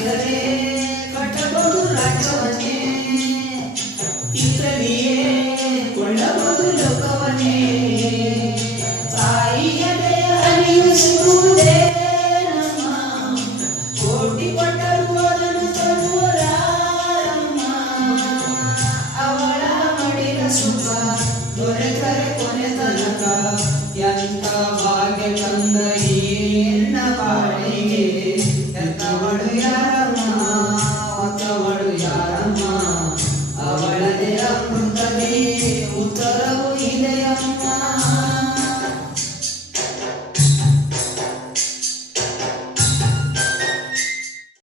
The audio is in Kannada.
ಆಳಿದರೆ ಕಟ್ಟಬಹುದು ರಾಜ್ಯವನ್ನೇ, ಇತನಿಯೇ ಕೊಳ್ಳಬಹುದು ಲೋಕವನ್ನೇ. ತಾಯಿಯ ದಯ ಹರಿವು ಸಿಗುವುದೇ ನಮ್ಮ, ಕೋಟಿ ಕೊಟ್ಟರು ಅದನ್ನು ತರುವರಾರಮ್ಮ. ಅವಳ ಮಡಿಲ ಸುಖ ದೊರೆತರೆ ಕೊನೆ ತನಕ, ಎಂತ ಭಾಗ್ಯ ತಂದ ಈ ಹೆಣ್ಣ ಬಾಳಿಗೆ, ಎಂತವಳು ಯಾರ